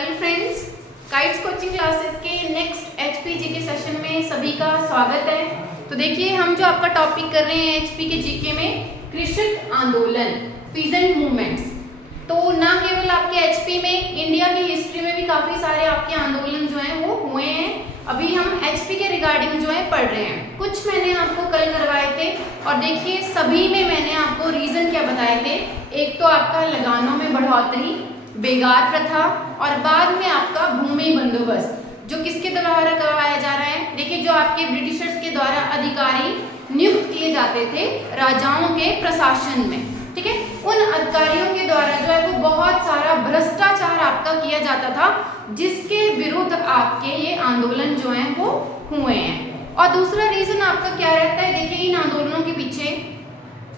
Hello friends, kites coaching classes के next HP GK session में सभी का स्वागत है। तो देखिए, हम जो आपका टॉपिक कर रहे हैं एचपी के जीके में कृषक आंदोलन, पीजेंट मूवमेंट्स। तो ना केवल आपके एचपी में, इंडिया की हिस्ट्री में भी काफ़ी सारे आपके आंदोलन जो हैं वो हुए हैं। अभी हम एचपी के रिगार्डिंग जो है पढ़ रहे हैं। कुछ मैंने आपको कल करवाए थे और देखिए सभी में मैंने आपको रीज़न क्या बताए थे। एक तो आपका लगानों में बढ़ोतरी, बेगार प्रथा और बाद में आपका भूमि बंदोबस्त जो किसके द्वारा करवाया जा रहा है। देखिए, जो आपके ब्रिटिशर्स के द्वारा अधिकारी नियुक्त किए जाते थे राजाओं के प्रशासन में, ठीक है, उन अधिकारियों के द्वारा जो है वो बहुत सारा भ्रष्टाचार आपका किया जाता था, जिसके विरुद्ध आपके ये आंदोलन जो हैं वो हुए हैं। और दूसरा रीजन आपका क्या रहता है, देखिए इन आंदोलनों के पीछे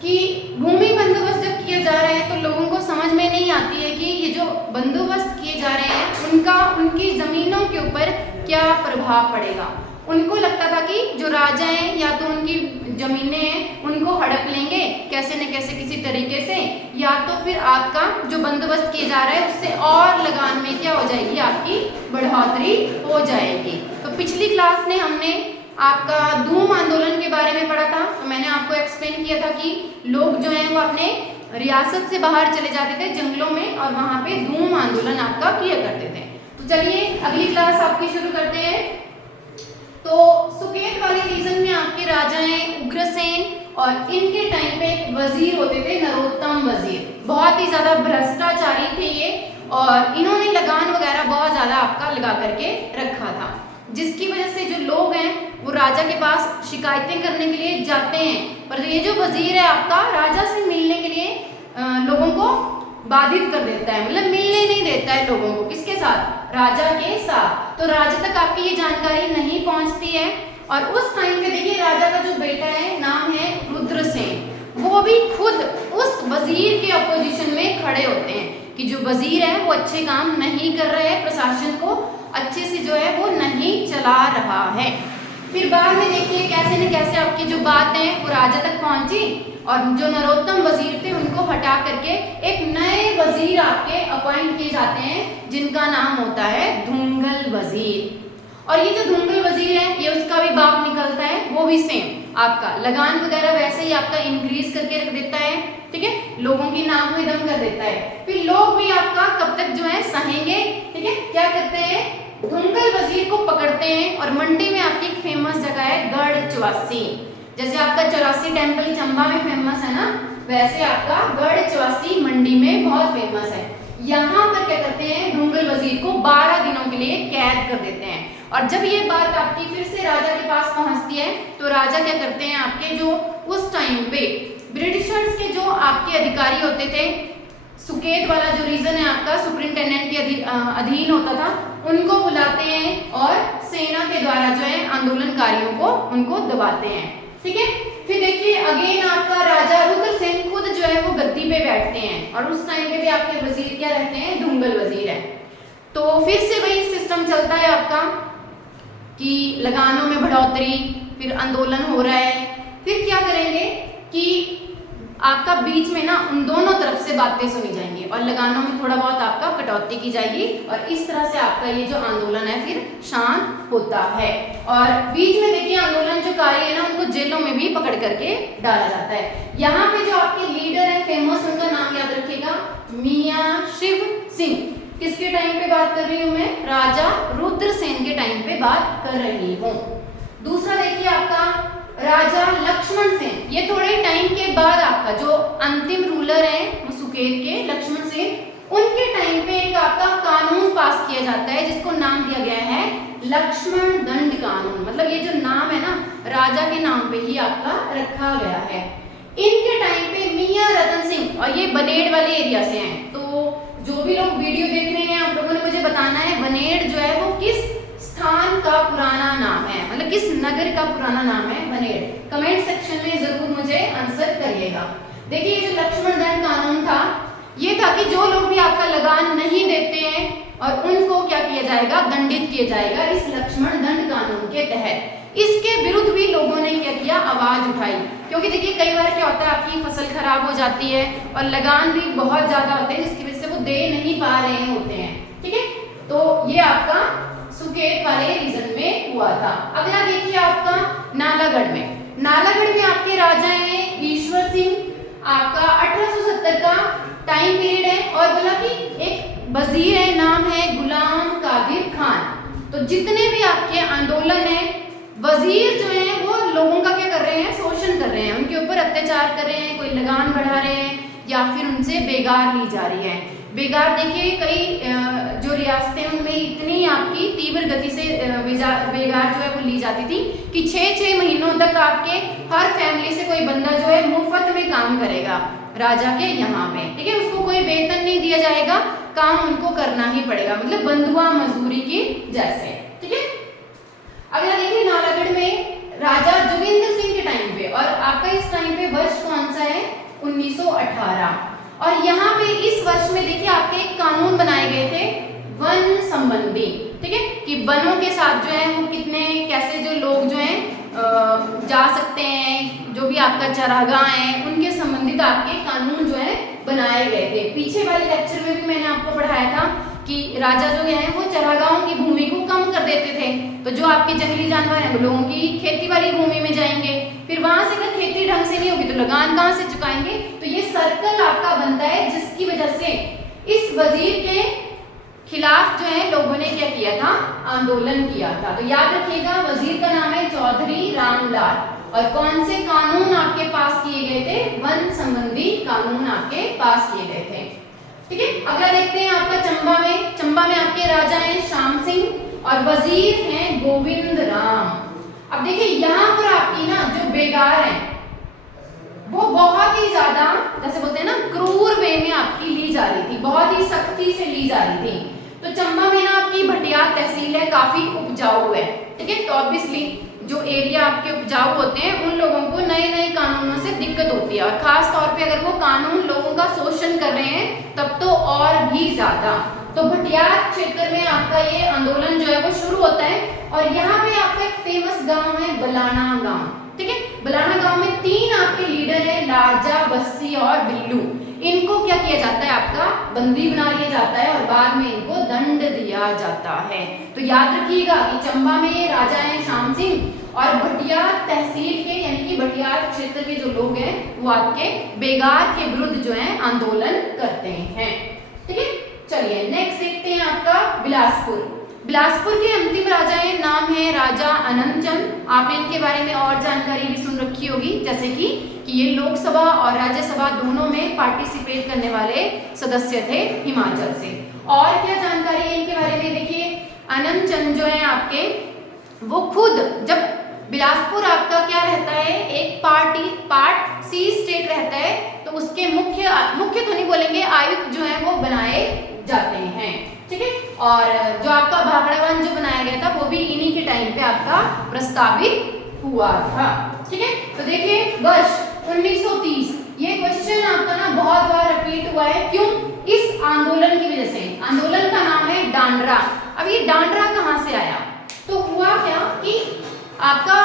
कि भूमि बंदोबस्त जब किया जा रहा है तो लोगों को समझ में नहीं आती है कि ये जो बंदोबस्त किए जा रहे हैं उनका उनकी ज़मीनों के ऊपर क्या प्रभाव पड़ेगा। उनको लगता था कि जो राजा हैं या तो उनकी ज़मीनें हैं उनको हड़प लेंगे कैसे न कैसे किसी तरीके से, या तो फिर आपका जो बंदोबस्त किया जा रहा है उससे और लगान में क्या हो जाएगी, आपकी बढ़ोतरी हो जाएगी। तो पिछली क्लास में हमने आपका धूम आंदोलन के बारे में पढ़ा था। तो मैंने आपको एक्सप्लेन किया था कि लोग जो हैं वो अपने रियासत से बाहर चले जाते थे जंगलों में और वहाँ पे धूम आंदोलन आपका किया करते थे। तो चलिए अगली क्लास आपकी शुरू करते हैं। तो सुकेत वाले रीजन में आपके राजा हैं उग्रसेन और इनके टाइम पे एक वजीर होते थे नरोत्तम वजीर। बहुत ही ज़्यादा भ्रष्टाचारी थे ये और इन्होंने लगान वगैरह बहुत ज़्यादा आपका लगा करके रखा था, जिसकी वजह से जो लोग हैं वो राजा के पास शिकायतें करने के लिए जाते हैं। पर ये जो वजीर है आपका राजा से मिलने के लिए लोगों को बाधित कर देता है, मतलब मिलने नहीं देता है लोगों को। किसके साथ? राजा के साथ। तो राजा तक आपकी ये जानकारी नहीं पहुंचती है। और उस टाइम पे देखिए राजा का जो बेटा है नाम है रुद्रसेन, वो भी खुद उस वजीर के अपोजिशन में खड़े होते हैं कि जो वजीर है वो अच्छे काम नहीं कर रहे हैं, प्रशासन को अच्छे से जो है वो नहीं चला रहा है। फिर बाद में देखिए कैसे न कैसे आपकी जो बात है वो राजा तक पहुंची और जो नरोत्तम वजीर थे उनको हटा करके एक नए वजीर आपके अपॉइंट किए जाते हैं जिनका नाम होता है धुंगल वजीर। और ये जो धुंगल वजीर है ये उसका भी बाप निकलता है, वो भी सेम आपका लगान वगैरह वैसे ही आपका इंक्रीज करके रख देता है, ठीक है, लोगों की नाक में दम कर देता है। फिर लोग भी आपका कब तक जो है सहेंगे, ठीक है, क्या करते हैं, धुंगल वजीर को पकड़ते हैं। और मंडी में आपकी एक फेमस जगह है गढ़ चौरासी, जैसे आपका 84 टेम्पल चंबा में फेमस है ना, वैसे आपका गढ़ चौरासी मंडी में बहुत फेमस है। यहाँ पर क्या करते हैं, धुंगल वजीर को 12 दिनों के लिए कैद कर देते हैं। और जब ये बात आपकी फिर से राजा के पास पहुंचती है तो राजा क्या करते हैं, आपके जो उस टाइम पे ब्रिटिशर्स के जो आपके अधिकारी होते थे, सुकेत वाला जो रीजन है आपका सुपरिंटेंडेंट के अधीन होता था, उनको बुलाते हैं और सेना के द्वारा जो है आंदोलनकारियों को उनको दबाते हैं, ठीक है। फिर देखिए अगेन आपका राजा रुद्रसेन खुद जो है वो गद्दी पे बैठते हैं और उस टाइम पे भी आपके वजीर क्या रहते हैं, धुंगल वजीर है। तो फिर से वही सिस्टम चलता है आपका कि लगानों में बढ़ोतरी, फिर आंदोलन हो रहा है। फिर क्या करेंगे कि आपका बीच में ना उन दोनों तरफ से बातें सुनी जाएंगी और लगानों में थोड़ा बहुत आपका कटौती की जाएगी और इस तरह से आपका ये जो आंदोलन है फिर शांत होता है। और बीच में देखिए आंदोलन जो कारी है ना उनको जेलों में भी पकड़ करके डाला जाता है। यहाँ पे जो आपके लीडर है फेमस, उनका नाम याद रखिएगा, मियाँ शिव सिंह। किसके टाइम पे बात कर रही हूँ मैं, राजा रुद्रसेन के टाइम पे बात कर रही हूँ। दूसरा देखिए आपका राजा लक्ष्मण सेन, ये थोड़े टाइम के बाद आपका जो अंतिम रूलर है सुकेत के लक्ष्मण सेन, उनके टाइम पे एक आपका कानून पास किया जाता है जिसको नाम दिया गया है लक्ष्मण दंड कानून। मतलब ये जो नाम है ना राजा के नाम पे ही आपका रखा गया है। इनके टाइम पे मियाँ रतन सिंह, और ये बनेड़ वाले एरिया से हैं, तो जो भी लोग वीडियो देख रहे हैं आप लोगों ने मुझे बताना है बनेड़ जो है वो किस स्थान का पुराना नाम है, मतलब किस नगर का पुराना नाम है बनेड़। कमेंट सेक्शन में जरूर मुझे आंसर करिएगा। देखिए ये जो लक्ष्मण दंड कानून था ये था कि जो लोग भी आपका लगान नहीं देते हैं और उनको क्या किया जाएगा, दंडित किया जाएगा इस लक्ष्मण दंड कानून के तहत। इसके विरुद्ध भी लोगों ने क्या किया, आवाज उठाई, क्योंकि देखिए कई बार क्या होता है आपकी फसल खराब हो जाती है और लगान भी बहुत ज्यादा होते हैं जिसकी वजह से वो दे नहीं पा रहे होते हैं, ठीक है। तो ये आपका सुकेत वाले रीजन में हुआ था। अगला देखिए आपका नालागढ़ में। नालागढ़ में आपके राजा हैं ईश्वर सिंह, आपका 1870 का टाइम पीरियड है। और बोला कि एक वजीर है, नाम है गुलाम कादिर खान। तो जितने भी आपके आंदोलन है, वजीर जो है वो लोगों का क्या कर रहे हैं, शोषण कर रहे हैं, उनके ऊपर अत्याचार कर रहे हैं, कोई लगान बढ़ा रहे हैं या फिर उनसे बेगार ली जा रही है। बेगार देखिए कई जो रियासतें उनमें इतनी आपकी तीव्र गति से बेगार जो है वो ली जाती थी कि 6-6 महीनों तक आपके हर फैमिली से कोई बंदा जो है मुफ्त में काम करेगा राजा के यहाँ में, ठीक है। उसको कोई वेतन नहीं दिया जाएगा, काम उनको करना ही पड़ेगा, मतलब बंधुआ मजदूरी की जैसे, ठीक है। अगला देखिए नालागढ़ में राजा जोगिंदर सिंह के टाइम पे, और आपका इस टाइम पे वर्ष कौन सा है, 1918। और यहाँ पे इस वर्ष में देखिए आपके एक कानून बनाए गए थे वन संबंधी, ठीक है, कि वनों के साथ जो है वो कितने कैसे जो लोग जो हैं जा सकते हैं, जो भी आपका चरागाह है उनके संबंधित आपके कानून जो है बनाए गए थे। पीछे वाले लेक्चर में भी मैंने आपको पढ़ाया था कि राजा जो है वो चरागाहों की भूमि को कम कर देते थे, तो जो आपके जंगली जानवर हैं वो लोगों की खेती वाली भूमि में जाएंगे, फिर वहां से अगर खेती ढंग से नहीं होगी तो लगान कहाँ से चुकाएंगे। तो ये सर्कल आपका बनता है, जिसकी वजह से इस वजीर के खिलाफ जो है लोगों ने क्या किया था, आंदोलन किया था। तो याद रखिएगा वजीर का नाम है चौधरी रामलाल, और कौन से कानून आपके पास किए गए थे, वन संबंधी कानून आपके पास किए गए थे, ठीक है। अगला देखते हैं आपका चंबा में। चंबा में आपके राजा हैं श्याम सिंह और वजीर हैं गोविंद राम। अब देखिए यहाँ पर आपकी ना जो बेगार है वो बहुत ही ज्यादा, जैसे बोलते हैं ना, क्रूर वे में आपकी ली जा रही थी, बहुत ही सख्ती से ली जा रही थी। तो चंबा में ना आपकी भटियात तहसील है, काफी उपजाऊ है, ठीक है। तो ऑब्वियसली जो एरिया आपके उपजाऊ होते हैं उन लोगों को नए नए कानूनों से दिक्कत होती है, और खास तौर पे अगर वो कानून लोगों का शोषण कर रहे हैं तब तो और भी ज्यादा। तो भटियात क्षेत्र में आपका ये आंदोलन जो है वो शुरू होता है, और यहाँ पे आपका एक फेमस गांव है बलाना गांव, ठीक है। बलाना गांव में 3 आपके लीडर है, लारजा, बस्सी और बिल्लू। इनको क्या किया जाता है, आपका बंदी बना लिया जाता है और बाद में इनको दंड दिया जाता है। तो याद रखिएगा कि चंबा में राजा है श्याम सिंह, और भटियात तहसील के यानी कि भटियात क्षेत्र के जो लोग हैं वो आपके बेगार के विरुद्ध जो है आंदोलन करते हैं, ठीक है। चलिए नेक्स्ट देखते हैं आपका बिलासपुर। बिलासपुर के अंतिम राजा हैं, नाम है राजा अनंत चंद। आपने इनके बारे में और जानकारी भी सुन रखी होगी, जैसे कि ये लोकसभा और राज्यसभा दोनों में पार्टिसिपेट करने वाले सदस्य थे हिमाचल से। और क्या जानकारी है इनके बारे में, देखिए अनंत चंद जो है आपके वो खुद, जब बिलासपुर आपका क्या रहता है, एक पार्ट सी स्टेट रहता है, तो उसके मुख्य तो नहीं बोलेंगे, आयुक्त जो है वो बनाए जाते हैं, ठीक है। और जो आपका भाखड़ावन जो बनाया गया था वो भी इन्हीं के टाइम पे आपका प्रस्तावित हुआ था, ठीक है। तो देखिए वर्ष 1930, ये क्वेश्चन आपका ना बहुत बार रिपीट हुआ है, क्यों, इस आंदोलन की वजह से। आंदोलन का नाम है डांडरा। अब ये डांडरा कहाँ से आया, तो हुआ क्या कि आपका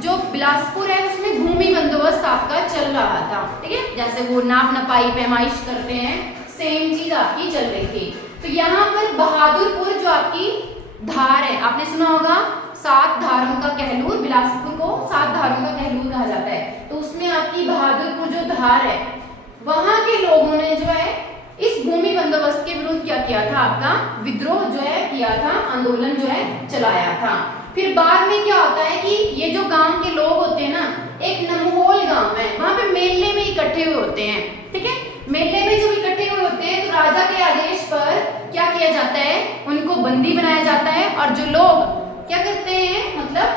जो बिलासपुर है उसमें भूमि बंदोबस्त आपका चल रहा था, ठीक है। जैसे वो नाप नपाई पैमाइश करते हैं, सेम चीज आपकी चल रही थी। तो यहाँ पर बहादुरपुर जो आपकी धार है, आपने सुना होगा 7 धारों का कहलूर, बिलासपुर को 7 धारों का कहलूर कहा जाता है। तो उसमें आपकी बहादुरपुर जो धार है, वहां के लोगों ने जो है इस भूमि बंदोबस्त के विरुद्ध क्या किया था, आपका विद्रोह जो है किया था, आंदोलन जो है चलाया था। फिर बाद में क्या होता है कि ये जो गांव के लोग होते हैं ना, एक नमहोल गांव है, वहां पे मेले में इकट्ठे हुए होते हैं, ठीक है। मेले में जब इकट्ठे हुए होते हैं तो राजा के आदेश पर क्या किया जाता है, उनको बंदी बनाया जाता है, और जो लोग क्या करते हैं, मतलब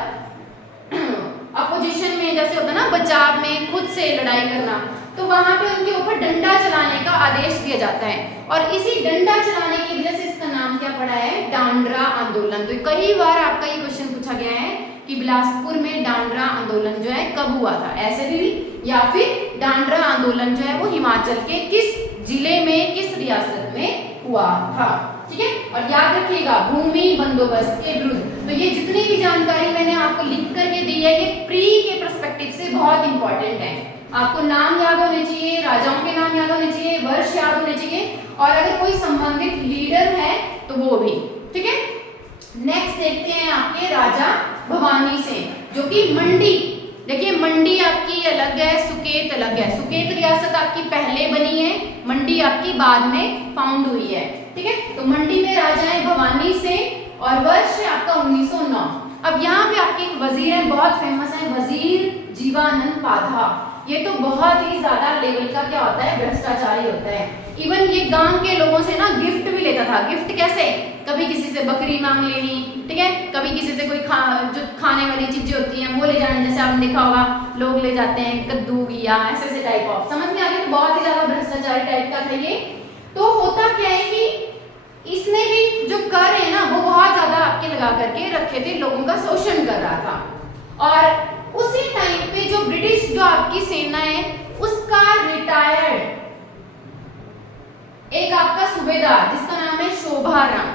अपोजिशन में जैसे होता है ना, बचाव में खुद से लड़ाई करना, तो वहां पे उनके ऊपर डंडा चलाने का आदेश दिया जाता है। और इसी डंडा चलाने की वजह से इसका नाम क्या पड़ा है, डांडरा आंदोलन। तो कई बार आपका ये क्वेश्चन पूछा गया है कि बिलासपुर में डांडरा आंदोलन जो है कब हुआ था, ऐसे भी, या फिर डांडरा आंदोलन जो है वो हिमाचल के किस जिले में, किस रियासत में हुआ था, ठीक है। और याद रखिएगा भूमि बंदोबस्त के विरुद्ध। तो ये जितनी भी जानकारी मैंने आपको लिख करके दी है, ये प्री के पर्सपेक्टिव से बहुत इंपॉर्टेंट है। आपको नाम याद होने चाहिए, राजाओं के नाम याद होने चाहिए, वर्ष याद होने चाहिए, और अगर कोई संबंधित लीडर है तो वो भी, ठीक है। नेक्स्ट देखते हैं आपके राजा भवानी सेन, जो कि मंडी, देखिए मंडी आपकी अलग है, सुकेत अलग है। सुकेत रियासत आपकी पहले बनी है, मंडी आपकी बाद में फाउंड हुई है, ठीक है। तो मंडी में राजा है भवानी सेन और वर्ष है आपका 1909। अब यहाँ पे आपके एक वजीर है, बहुत फेमस है, वजीर जीवानंद पाधा। ये तो बहुत ही ज्यादा लेवल का क्या होता है, भ्रष्टाचारी होता है। इवन ये गांव के लोगों से ना गिफ्ट भी लेता था। गिफ्ट कैसे, कभी किसी से बकरी मांग लेनी, ठीक है, कभी किसी से कोई जो खाने वाली चीजें होती हैं वो ले जाने, जैसे आपने देखा होगा लोग ले जाते हैं कद्दू घिया, ऐसे टाइप ऑफ, समझ में आ गया। तो बहुत ही ज्यादा भ्रष्टाचारी टाइप का था ये। तो होता क्या है कि इसने भी जो कर है ना वो बहुत ज्यादा आपके लगा करके रखे थे, लोगों का शोषण कर रहा था। और उसी टाइम पे जो ब्रिटिश जो आपकी सेना है उसका रिटायर्ड एक आपका सूबेदार जिसका नाम है शोभाराम,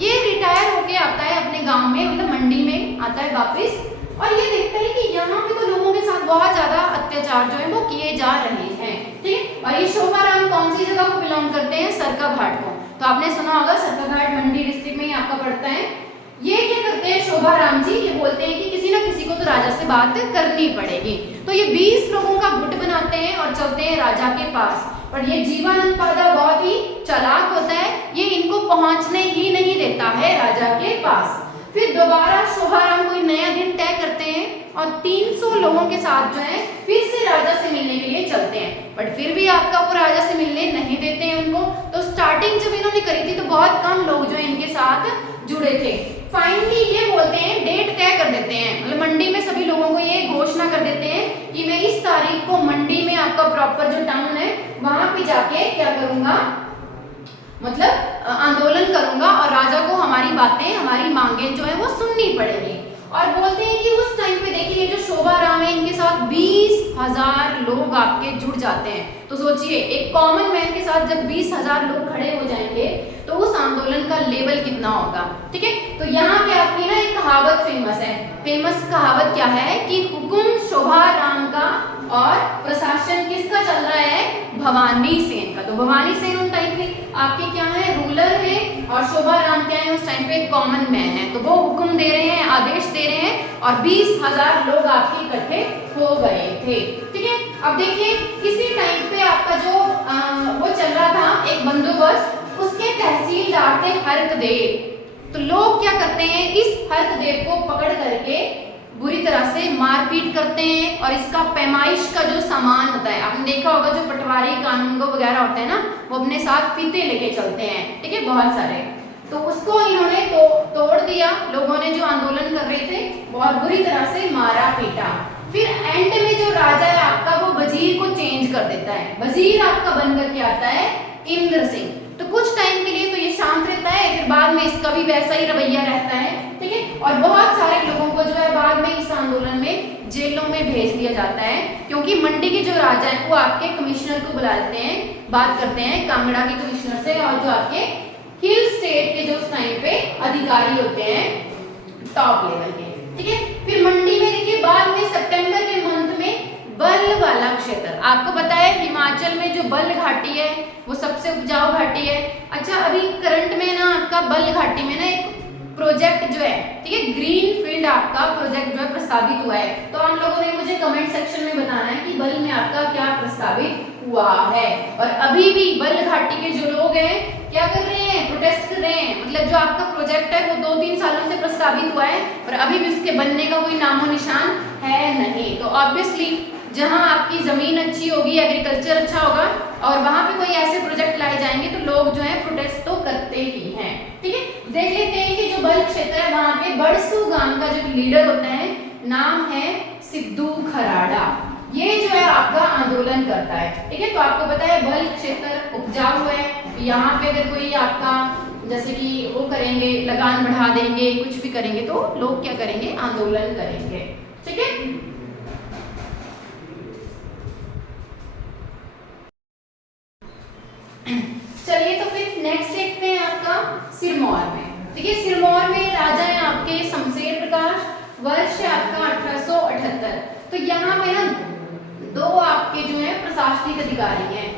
ये रिटायर होके आता है अपने गांव में, मतलब मंडी में आता है वापस, और ये देखता है कि यहाँ पे तो लोगों के साथ बहुत ज्यादा अत्याचार जो है वो किए जा रहे हैं, ठीक है। और ये शोभाराम कौन सी जगह को बिलोंग करते हैं, सरकाघाट को। तो आपने सुना होगा सरकाघाट मंडी डिस्ट्रिक्ट में ही आपका पड़ता है। ये क्या करते हैं शोभाराम जी, ये बोलते हैं कि किसी ना किसी को तो राजा से बात करनी पड़ेगी। तो ये 20 लोगों का गुट बनाते हैं और चलते हैं राजा के पास। पर ये जीवानंद पाधा बहुत ही चालाक होता है, ये इनको पहुंचने ही नहीं देता है राजा के पास। फिर दोबारा शोभाराम कोई नया दिन तय करते हैं और 300 लोगों के साथ जो है फिर से राजा से मिलने के लिए चलते हैं। बट फिर भी आपका वो राजा से मिलने नहीं देते हैं उनको। तो स्टार्टिंग जब इन्होंने करी थी तो बहुत कम लोग जो है इनके साथ जुड़े थे। फाइनली ये बोलते हैं, डेट तय कर देते हैं, मतलब मंडी में सभी लोगों को ये घोषणा कर देते हैं कि मैं इस तारीख को मंडी में आपका प्रॉपर जो टाउन है वहां पे जाके क्या करूंगा, मतलब आंदोलन करूंगा और राजा को हमारी बातें, हमारी मांगे जो है वो सुननी पड़ेगी। और बोलते हैं कि उस टाइम पे देखिए जो शोभाराम है इनके साथ 20,000 लोग आपके जुड़ जाते हैं। तो सोचिए एक कॉमन मैन के साथ जब 20,000 लोग खड़े हो जाएंगे तो उस आंदोलन का लेवल कितना होगा, ठीक है। तो यहाँ पे आपकी ना एक कहावत फेमस है। फेमस कहावत क्या है कि हुकुम शोभाराम का और प्रशासन किसका चल रहा है, भवानी सेन का। तो भवानी सेन उन टाइम पे आपके क्या है, रूलर है, और शोभाराम क्या है उस टाइम पे कॉमन मैन है। तो वो हुक्म दे रहे हैं, आदेश दे रहे हैं और 20,000 लोग आपके इकट्ठे हो गए थे, ठीक है। अब देखिए इसी टाइम पे आपका जो वो चल रहा था एक बंदोबस्त, उसके तहसीलदार थे हरकदेव। तो लोग क्या करते हैं, इस हरकदेव को पकड़ करके बुरी तरह से मारपीट करते हैं और इसका पैमाइश का जो सामान होता है, आपने देखा होगा जो पटवारी कानून वगैरह होते हैं ना, वो अपने साथ फीते लेके चलते हैं, ठीक है, बहुत सारे। तो उसको इन्होंने तोड़ दिया, लोगों ने जो आंदोलन कर रहे थे बहुत बुरी तरह से मारा पीटा। फिर एंड में जो राजा है आपका वो वजीर को चेंज कर देता है, वजीर आपका बनकर के आता है इंद्र सिंह। तो कुछ टाइम के लिए तो ये शांत रहता है, फिर बाद में इसका भी वैसा ही रवैया रहता है, ठीक है। और बहुत सारे लोगों को जो है बाद में इस आंदोलन में जेलों में भेज दिया जाता है, क्योंकि मंडी के जो राजा है वो आपके कमिश्नर को बुलाते हैं, बात करते हैं कांगड़ा के कमिश्नर से, और जो आपके हिल स्टेट के जो उस टाइम पे अधिकारी होते हैं टॉप लेवल के, ठीक है। फिर मंडी में देखिए बाद में सितंबर के मंथ में बल वाला क्षेत्र, आपको पता है हिमाचल में जो बल घाटी है वो सबसे उपजाऊ घाटी है। अच्छा अभी करंट में ना आपका बल घाटी में ना एक प्रोजेक्ट जो है, ठीक है, ग्रीन फील्ड आपका प्रोजेक्ट जो है प्रस्तावित हुआ है। तो आप लोगों ने मुझे कमेंट सेक्शन में बताना है कि बल में आपका क्या प्रस्तावित हुआ है। और अभी भी बल घाटी के जो लोग हैं क्या कर रहे हैं, प्रोटेस्ट कर रहे हैं, मतलब जो आपका प्रोजेक्ट है वो 2-3 सालों से प्रस्तावित हुआ है और अभी भी उसके बनने का कोई नामो निशान है नहीं। तो ऑब्वियसली जहां आपकी जमीन अच्छी होगी, एग्रीकल्चर अच्छा होगा और वहां पे कोई ऐसे प्रोजेक्ट लाए जाएंगे तो लोग जो है प्रोटेस्ट तो करते ही हैं, ठीक है। देख लेते हैं कि जो बल क्षेत्र है वहां पे बड़सू गांव का जो लीडर होता है नाम है सिद्धू खराड़ा, ये जो है आपका आंदोलन करता है, ठीक है। तो आपको पता है बल क्षेत्र उपजाऊ है, यहाँ पे अगर कोई आपका जैसे कि वो करेंगे, लगान बढ़ा देंगे, कुछ भी करेंगे तो लोग क्या करेंगे, आंदोलन करेंगे, ठीक है। चलिए तो फिर नेक्स्ट देखते हैं आपका सिरमौर में। देखिए सिरमौर में राजा है आपके शमशेर प्रकाश, वर्ष है आपका 1878। तो यहाँ पे ना 2 आपके जो है प्रशासनिक अधिकारी हैं,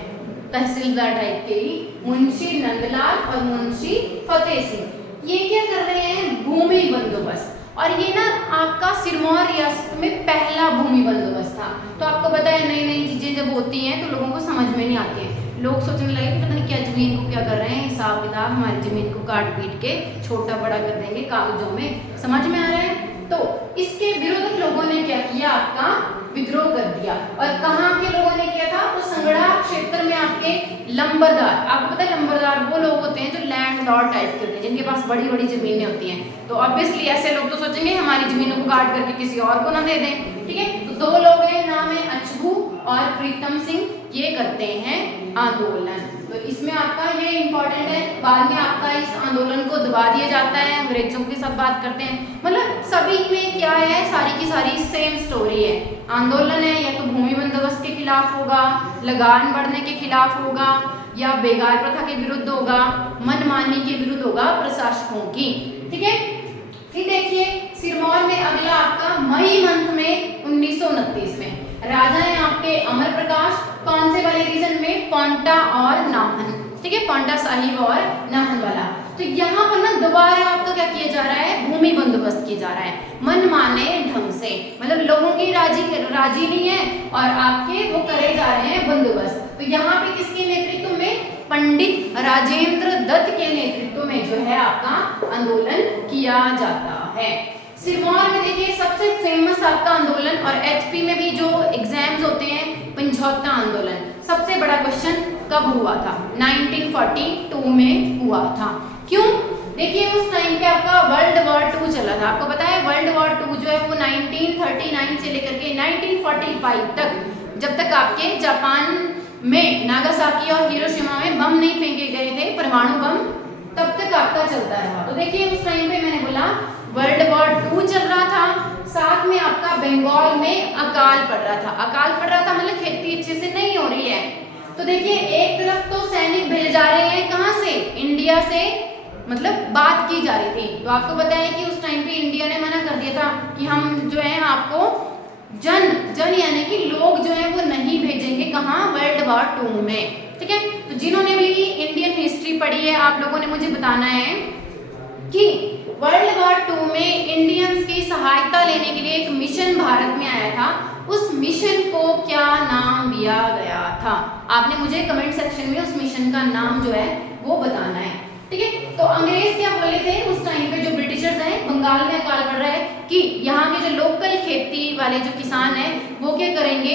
तहसीलदार टाइप के ही, मुंशी नंदलाल और मुंशी फतेह सिंह। ये क्या कर रहे हैं, भूमि बंदोबस्त। और ये ना आपका सिरमौर रियासत में पहला भूमि बंदोबस्त था। तो आपको पता है नई नई चीजें जब होती हैं तो लोगों को समझ में नहीं आती है, लोग सोचने लगे पता नहीं क्या जमीन को क्या कर रहे हैं, हिसाब किताब, हमारी जमीन को काट पीट के छोटा बड़ा कर देंगे कागजों में, समझ में आ रहा है। तो इसके विरुद्ध लोगों ने क्या किया, आपका विद्रोह कर दिया। और कहाँ के लोगों ने किया था, तो संगड़ा क्षेत्र में आपके लंबरदार, आपको पता है लंबरदार वो लोग होते हैं जो लैंड लॉर्ड टाइप के होते हैं, जिनके पास बड़ी बड़ी जमीनें होती हैं। तो ऑब्वियसली ऐसे लोग तो सोचेंगे हमारी जमीनों को काट करके किसी और को ना दे दें, ठीक है। तो दो लोग हैं, नाम है अछू और प्रीतम सिंह, ये करते हैं आंदोलन। तो इसमें आपका ये इंपॉर्टेंट है, बाद में आपका इस आंदोलन को दबा दिया जाता है, अंग्रेजों के साथ बात करते हैं। मतलब सभी में क्या है, सारी की सारी सेम स्टोरी है। आंदोलन है या तो भूमि बंदोबस्त के खिलाफ होगा, लगान बढ़ने के खिलाफ होगा, या बेगार प्रथा के विरुद्ध होगा, मनमानी के विरुद्ध होगा प्रशासकों की, ठीक है। फिर देखिए सिरमौर में अगला आपका मई मंथ में 1929 में राजा है आपके अमर प्रकाश, कौन से वाले रीजन में, पांटा और नाहन, ठीक है, पांटा साहिब और नाहन वाला। तो यहाँ पर ना दोबारा आपका क्या किया जा रहा है, भूमि बंदोबस्त किया जा रहा है मनमाने ढंग से, मतलब लोगों की राजी नहीं है और आपके वो करे जा रहे हैं बंदोबस्त। तो यहाँ पे किसके नेतृत्व में, पंडित राजेंद्र दत्त के नेतृत्व में जो है आपका आंदोलन किया जाता है। सिरमौर में देखिए सबसे फेमस आपका आंदोलन, और एचपी में भी जो एग्जाम्स होते हैं, समझौता आंदोलन, सबसे बड़ा क्वेश्चन कब हुआ था, 1942 में हुआ था। क्यों, देखिए उस टाइम पे आपका वर्ल्ड वॉर 2 चला था। आपको पता है वर्ल्ड वॉर 2 जो है वो 1939 से लेकर के 1945 तक, जब तक आपके जापान में नागासाकी और हिरोशिमा में बम नहीं फेंके गए थे, परमाणु बम, तब तक आपका चलता रहा। तो देखिए उस टाइम पे मैंने बोला वर्ल्ड वॉर 2 चल रहा था, साथ में आपका बंगाल में अकाल पड़ रहा था। अकाल पड़ रहा था मतलब खेती अच्छे से नहीं हो रही है। तो देखिए एक तरफ तो सैनिक भेजे जा रहे हैं, कहाँ से, इंडिया से, मतलब बात की जा रही थी। तो आपको पता है कि उस टाइम पे इंडिया ने मना कर दिया था कि हम जो है आपको जन यानी कि लोग जो है वो नहीं भेजेंगे, कहाँ, वर्ल्ड वॉर 2 में, ठीक है। तो जिन्होंने भी इंडियन हिस्ट्री पढ़ी है, आप लोगों ने मुझे बताना है कि वर्ल्ड वॉर 2 में इंडियंस की सहायता लेने के लिए एक मिशन भारत में आया था, उस मिशन को क्या नाम दिया गया था, आपने मुझे कमेंट सेक्शन में उस मिशन का नाम जो है वो बताना है, ठीक है। तो अंग्रेज क्या बोले थे उस टाइम पे, जो ब्रिटिशर्स हैं, बंगाल में अकाल पड़ रहा है, कि यहाँ के जो लोकल खेती वाले जो किसान हैं वो क्या करेंगे,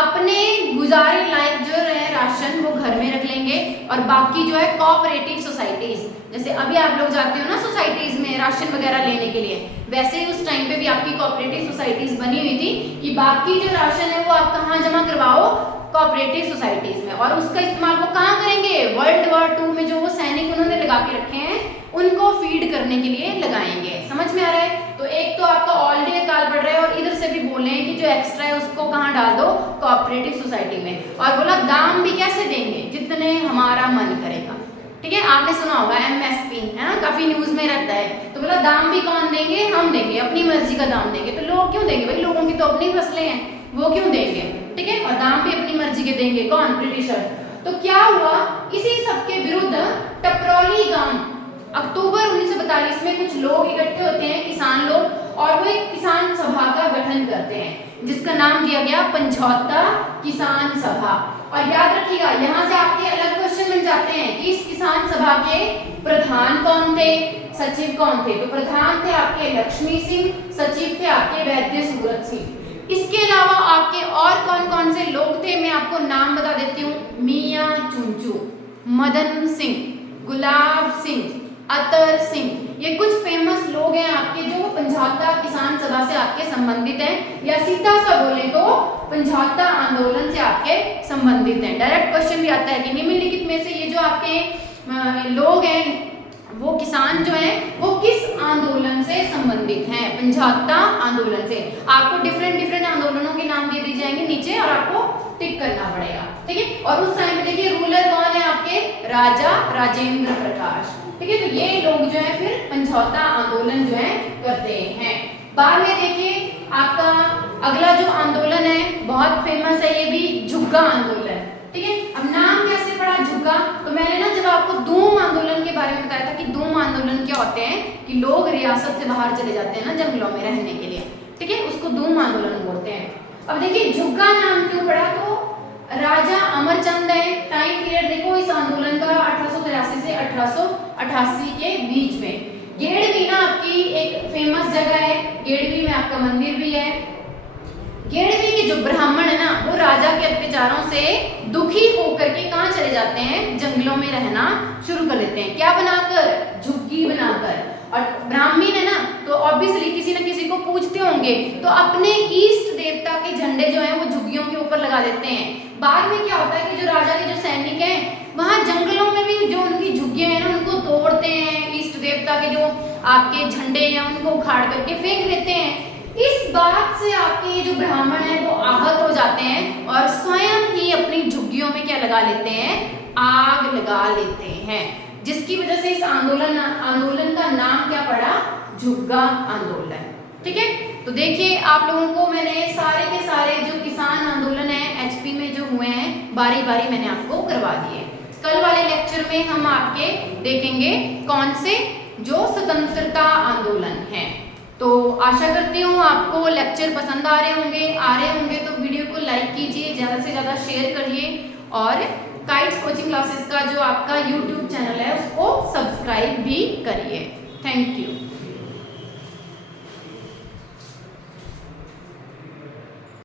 अपने गुजारे लायक जो है राशन वो घर में रख लेंगे, और बाकी जो है कोऑपरेटिव सोसाइटीज, जैसे अभी आप लोग जाते हो ना सोसाइटीज में राशन वगैरह लेने के लिए, वैसे ही उस टाइम पे भी आपकी कोऑपरेटिव सोसाइटीज बनी हुई थी कि बाकी जो राशन है वो आप कहाँ जमा करवाओ, कोऑपरेटिव सोसाइटीज में, और उसका इस्तेमाल वो कहाँ करेंगे, वर्ल्ड वॉर 2 में जो वो सैनिक उन्होंने लगा के रखे हैं उनको फीड करने के लिए लगाएंगे, समझ में आ रहा है। तो एक तो आपका ऑलरेडी अकाल पड़ रहा है, और इधर से भी बोले हैं कि जो एक्स्ट्रा है उसको कहाँ डाल दो, कोऑपरेटिव सोसाइटी में, और बोला दाम भी कैसे देंगे, जितने हमारा मन करेगा, ठीक है। आपने सुना होगा MSP, है ना, काफी न्यूज में रहता है। तो बोला दाम भी कौन देंगे, हम देंगे, अपनी मर्जी का दाम देंगे। तो लोग क्यों देंगे भाई, लोगों की तो अपनी फसलें हैं, वो क्यों देंगे, ठीक है, और दाम भी अपनी मर्जी के देंगे, कौन, ब्रिटिशर्स। तो क्या हुआ, इसी सबके विरुद्ध टपरौली गांव, अक्टूबर 1942 में कुछ लोग इकट्ठे होते हैं, किसान लोग, और वो एक किसान सभा का गठन करते हैं जिसका नाम दिया गया समझौता किसान सभा। और याद रखिएगा यहाँ से आपके अलग क्वेश्चन बन जाते हैं कि इस किसान सभा के प्रधान कौन थे, सचिव कौन थे। तो प्रधान थे आपके लक्ष्मी सिंह, सचिव थे आपके वैद्य सूरत सिंह। इसके अलावा आपके और कौन कौन से लोग थे, मैं आपको नाम बता देती हूँ, मियाँ चुंचू, मदन सिंह, गुलाब सिंह, अतर सिंह, ये कुछ फेमस लोग हैं आपके जो समझौता किसान सभा से आपके संबंधित हैं, या सीधा सा बोले तो समझौता आंदोलन से आपके संबंधित हैं। डायरेक्ट क्वेश्चन भी आता है कि निम्नलिखित में से ये जो आपके लोग हैं, वो किसान जो हैं वो किस आंदोलन से संबंधित हैं, समझौता आंदोलन से। आपको डिफरेंट आंदोलनों के नाम दे दिए जाएंगे नीचे, और आपको टिक करना पड़ेगा, ठीक है। और उस टाइम पे देखिए रूलर कौन है आपके, राजा राजेंद्र प्रकाश, ठीक है। तो ये लोग जो है फिर समझौता आंदोलन जो है करते हैं। बाद में देखिए आपका अगला जो आंदोलन है बहुत फेमस है, ये भी झुग्गा आंदोलन, ठीक है। अब नाम कैसे पढ़ा झुग्गा। तो मैंने ना जब आपको धूम आंदोलन के बारे में बताया था कि धूम आंदोलन क्या होते हैं, कि लोग रियासत से बाहर चले जाते हैं ना जंगलों में रहने के लिए, ठीक है, उसको धूम आंदोलन बोलते हैं। अब देखिए झुग्गा नाम क्यों पड़ा, तो राजा अमरचंद है। टाइम पीरियड देखो इस आंदोलन का 1883 से 1888 के बीच में। गेड़वी ना आपकी एक फेमस जगह है, गेड़वी में आपका मंदिर भी है। गेड़वी के जो ब्राह्मण है ना वो राजा के अत्याचारों से दुखी होकर के कहाँ चले जाते हैं, जंगलों में रहना शुरू कर देते हैं। क्या बनाकर, झुग्गी बनाकर। और ब्राह्मण है ना तो ऑब्वियसली किसी न किसी को पूजते होंगे, तो अपने इष्ट देवता के झंडे जो हैं वो झुग्गियों के ऊपर लगा देते हैं। बाद में क्या होता है कि जो राजा के जो सैनिक हैं वहां जंगलों में भी जो उनकी झुग्गियां हैं ना उनको तोड़ते हैं, इष्ट देवता के जो आपके झंडे हैं उनको उखाड़ करके फेंक देते हैं। इस बात से आपके ये जो ब्राह्मण है वो आहत हो जाते हैं और स्वयं ही अपनी झुग्गियों में क्या लगा लेते हैं, आग लगा लेते हैं, जिसकी वजह से इस आंदोलन का नाम क्या पड़ा, झुग्गा आंदोलन। ठीक है, तो देखिए आप लोगों को मैंने सारे के सारे जो किसान आंदोलन है एचपी में जो हुए हैं बारी बारी मैंने आपको करवा दिए। कल वाले लेक्चर में हम आपके देखेंगे कौन से जो स्वतंत्रता आंदोलन है। तो आशा करती हूँ आपको लेक्चर पसंद आ रहे होंगे, तो वीडियो को लाइक कीजिए, ज़्यादा से ज़्यादा शेयर करिए और काइट्स कोचिंग क्लासेस का जो आपका यूट्यूब चैनल है उसको सब्सक्राइब भी करिए। Thank you.